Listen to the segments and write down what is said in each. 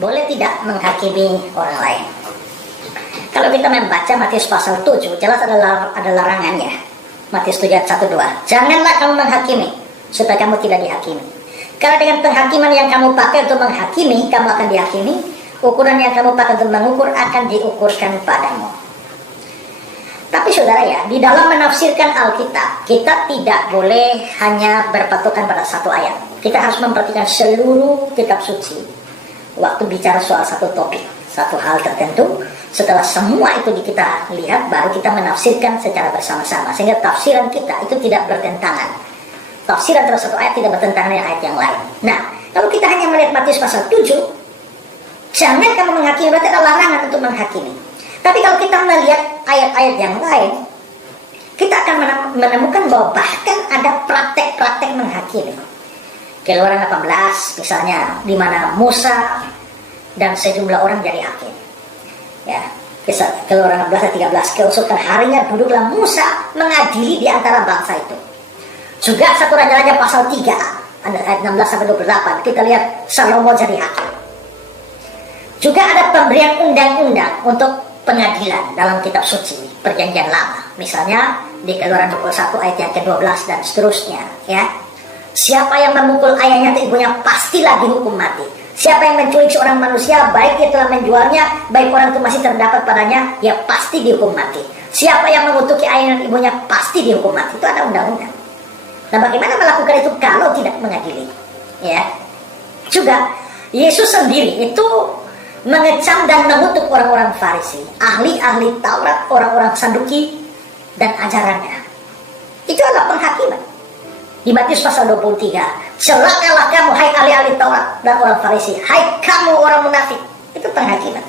boleh tidak menghakimi orang lain. Kalau kita membaca Matius pasal 7, jelas ada larangannya. Matius 7 ayat 1-2. Janganlah kamu menghakimi, supaya kamu tidak dihakimi. Karena dengan penghakiman yang kamu pakai untuk menghakimi, kamu akan dihakimi. Ukuran yang kamu pakai untuk mengukur akan diukurkan padamu. Tapi saudara ya, di dalam menafsirkan Alkitab, kita tidak boleh hanya berpatokan pada satu ayat. Kita harus memperhatikan seluruh kitab suci. Waktu bicara soal satu topik, satu hal tertentu, setelah semua itu kita lihat, baru kita menafsirkan secara bersama-sama. Sehingga tafsiran kita itu tidak bertentangan. Tafsiran terhadap satu ayat tidak bertentangan dengan ayat yang lain. Nah, kalau kita hanya melihat Matius pasal 7, jangan kamu menghakimi, berarti ada larangan untuk menghakimi. Tapi kalau kita melihat ayat-ayat yang lain, kita akan menemukan bahwa bahkan ada praktek-praktek menghakimi. Keluaran 18 misalnya, di mana Musa dan sejumlah orang jadi hakim. Ya, kisah Keluaran 16 ayat 13, keesokan harinya duduklah Musa mengadili di antara bangsa itu. Juga 1 Raja-Raja pasal 3 ayat 16-28, kita lihat Salomo jadi hakim. Juga ada pemberian undang-undang untuk pengadilan dalam kitab suci perjanjian lama, misalnya di Keluaran 21 ayat yang ke-12 dan seterusnya, ya. Siapa yang memukul ayahnya atau ibunya pastilah dihukum mati. Siapa yang menculik seorang manusia, baik dia telah menjualnya, baik orang itu masih terdapat padanya, ya pasti dihukum mati. Siapa yang mengutuki ayah dan ibunya pasti dihukum mati. Itu ada undang-undang. Nah, bagaimana melakukan itu kalau tidak mengadili? Ya. Juga Yesus sendiri itu mengecam dan mengutuk orang-orang Farisi, ahli-ahli Taurat, orang-orang Saduki, dan ajarannya. Itu adalah penghakiman. Di Matius pasal 23, celakalah kamu, hai ahli-ahli Taurat dan orang Farisi, hai kamu orang munafik. Itu penghakiman.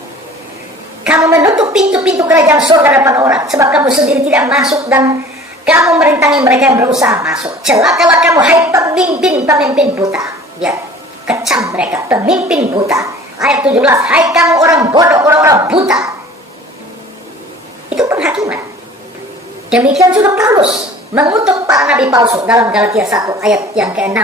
Kamu menutup pintu-pintu kerajaan surga depan orang, sebab kamu sendiri tidak masuk dan kamu merintangi mereka yang berusaha masuk. Celakalah kamu, hai pemimpin-pemimpin buta. Ya, kecam mereka, pemimpin buta. Ayat 17, hai kamu orang bodoh, orang-orang buta. Itu penghakiman. Demikian juga Paulus mengutuk para nabi palsu dalam Galatia 1 ayat yang ke-6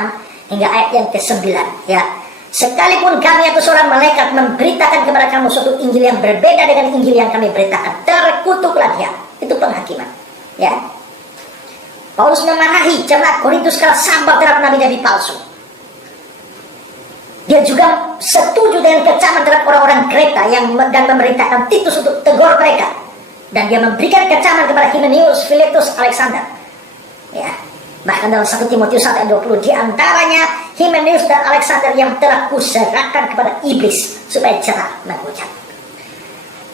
hingga ayat yang ke-9, ya. Sekalipun kami atau seorang malaikat memberitakan kepada kamu suatu Injil yang berbeda dengan Injil yang kami beritakan, terkutuklah dia. Itu penghakiman, ya. Paulus memarahi jemaat Korintus karena sabar terhadap nabi-nabi palsu. Dia juga setuju dengan kecaman terhadap orang-orang Kreta dan memerintahkan Titus untuk tegur mereka. Dan dia memberikan kecaman kepada Hymenaeus, Philetus, Alexander. Ya, bahkan dalam 1 Timotius 1 ayat 20, di antaranya Hymenaeus dan Alexander yang telah kuserahkan kepada iblis supaya cerah menghujat.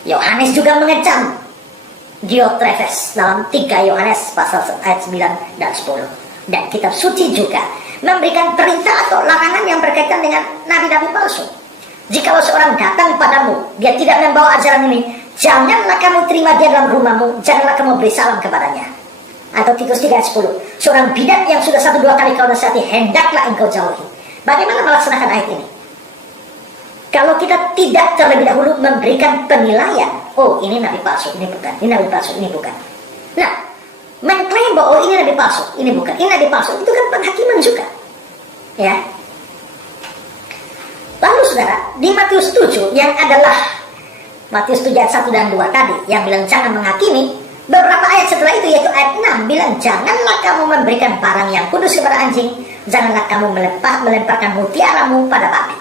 Yohanes juga mengecam Diotrephes dalam 3 Yohanes pasal ayat 9 dan 10. Dan kitab suci juga memberikan perintah atau larangan yang berkaitan dengan nabi-nabi palsu. Jikalau seorang datang padamu, dia tidak membawa ajaran ini, janganlah kamu terima dia dalam rumahmu, janganlah kamu beri salam kepadanya. Atau Titus 3 ayat 10, seorang bidat yang sudah 1-2 kali kau nasihati, hendaklah engkau jauhi. Bagaimana melaksanakan ayat ini? Kalau kita tidak terlebih dahulu memberikan penilaian, oh ini nabi palsu, ini bukan, ini nabi palsu, ini bukan. Nah, mengklaim bahwa oh ini nabi palsu, ini bukan, ini nabi palsu, itu kan penghakiman juga, ya. Lalu saudara, di Matius 7 yang adalah Matius 7 ayat 1 dan 2 tadi yang bilang jangan menghakimi, beberapa ayat setelah itu yaitu ayat 6 bilang janganlah kamu memberikan barang yang kudus kepada anjing, janganlah kamu melemparkan mutiaramu pada babi.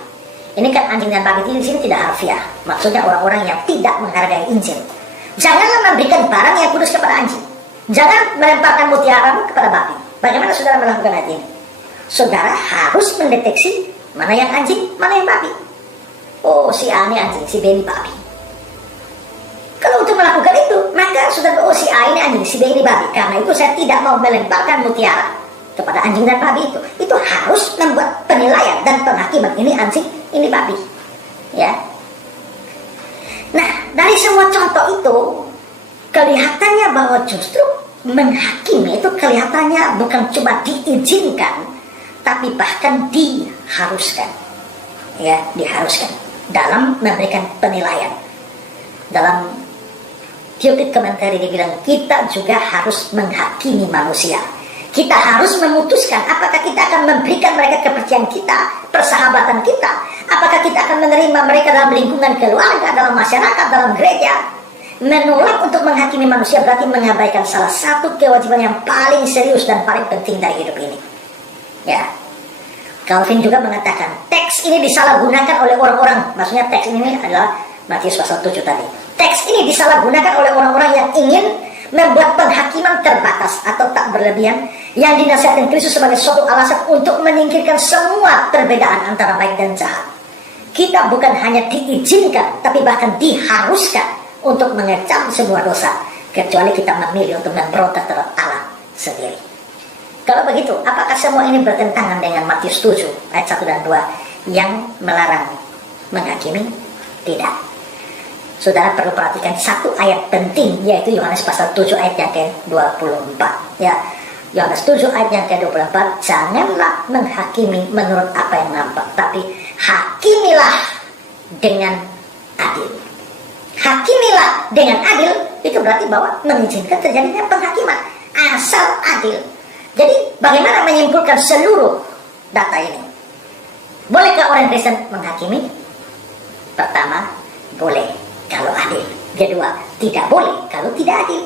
Ini kan anjing dan babi di sini tidak harfiah, maksudnya orang-orang yang tidak menghargai Injil. Janganlah memberikan barang yang kudus kepada anjing, jangan melemparkan mutiaramu kepada babi. Bagaimana saudara melakukan hal ini? Saudara harus mendeteksi mana yang anjing, mana yang babi. Oh, si A ini anjing, si B ini babi. Kalau untuk melakukan itu, maka saudara, oh si A ini anjing, si B ini babi. Karena itu saya tidak mau melemparkan mutiara kepada anjing dan babi itu. Itu harus membuat penilaian dan penghakiman. Ini anjing, ini babi. Ya. Nah, dari semua contoh itu, kelihatannya bahwa justru menghakimi itu kelihatannya bukan cuma diizinkan, tapi bahkan diharuskan, ya, diharuskan dalam memberikan penilaian. Dalam Theophilus Commentary dibilang kita juga harus menghakimi manusia. Kita harus memutuskan apakah kita akan memberikan mereka kepercayaan kita, persahabatan kita, apakah kita akan menerima mereka dalam lingkungan keluarga, dalam masyarakat, dalam gereja. Menolak untuk menghakimi manusia berarti mengabaikan salah satu kewajiban yang paling serius dan paling penting dari hidup ini. Ya, Calvin juga mengatakan teks ini disalahgunakan oleh orang-orang, maksudnya teks ini adalah Matius pasal 7 tadi. Teks ini disalahgunakan oleh orang-orang yang ingin membuat penghakiman terbatas atau tak berlebihan, yang dinasihatkan Kristus sebagai suatu alasan untuk menyingkirkan semua perbedaan antara baik dan jahat. Kita bukan hanya diizinkan, tapi bahkan diharuskan untuk mengecam semua dosa, kecuali kita memilih untuk memberontak terhadap Allah sendiri. Kalau begitu, apakah semua ini bertentangan dengan Matius 7 ayat 1 dan 2 yang melarang menghakimi? Tidak. Saudara perlu perhatikan satu ayat penting, yaitu Yohanes pasal 7 ayat yang ke-24. Ya, Yohanes 7 ayat yang ke-24, janganlah menghakimi menurut apa yang nampak, tapi hakimilah dengan adil. Hakimilah dengan adil, itu berarti bahwa mengizinkan terjadinya penghakiman, asal adil. Jadi, bagaimana menyimpulkan seluruh data ini? Bolehkah orang Kristen menghakimi? Pertama, boleh kalau adil. Kedua, tidak boleh kalau tidak adil.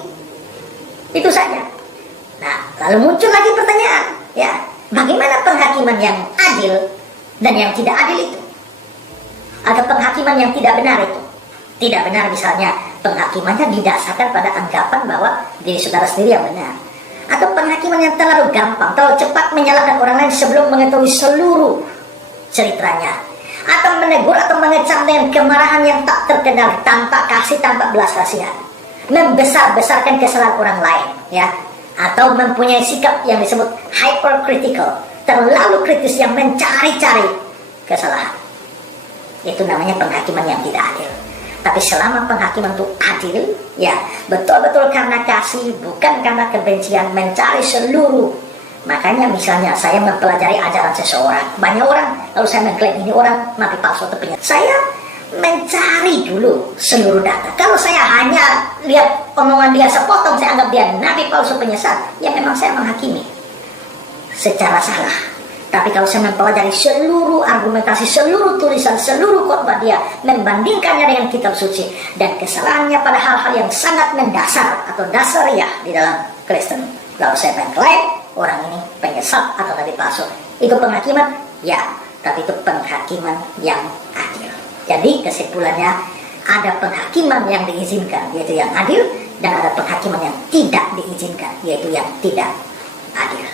Itu saja. Nah, lalu muncul lagi pertanyaan, ya, bagaimana penghakiman yang adil dan yang tidak adil itu? Atau penghakiman yang tidak benar itu? Tidak benar misalnya penghakimannya didasarkan pada anggapan bahwa diri saudara sendiri yang benar. Atau penghakiman yang terlalu gampang, terlalu cepat menyalahkan orang lain sebelum mengetahui seluruh ceritanya. Atau menegur atau mengecam dengan kemarahan yang tak terkendali, tanpa kasih, tanpa belas kasihan, membesar-besarkan kesalahan orang lain, ya, atau mempunyai sikap yang disebut hypercritical, terlalu kritis yang mencari-cari kesalahan. Itu namanya penghakiman yang tidak adil. Tapi selama penghakiman itu adil, ya, betul-betul karena kasih, bukan karena kebencian, mencari seluruh. Makanya misalnya saya mempelajari ajaran seseorang, banyak orang, lalu saya mengklaim ini orang nabi palsu atau penyesat. Saya mencari dulu seluruh data. Kalau saya hanya lihat omongan dia sepotong, saya anggap dia nabi palsu penyesat, ya memang saya menghakimi secara salah. Tapi kalau saya mempelajari seluruh argumentasi, seluruh tulisan, seluruh khotbah dia, membandingkannya dengan kitab suci, dan kesalahannya pada hal-hal yang sangat mendasar atau dasariah di dalam Kristen, lalu saya mengklaim orang ini penyesat atau nabi palsu. Itu penghakiman? Ya, tapi itu penghakiman yang adil. Jadi kesimpulannya, ada penghakiman yang diizinkan, yaitu yang adil, dan ada penghakiman yang tidak diizinkan, yaitu yang tidak adil.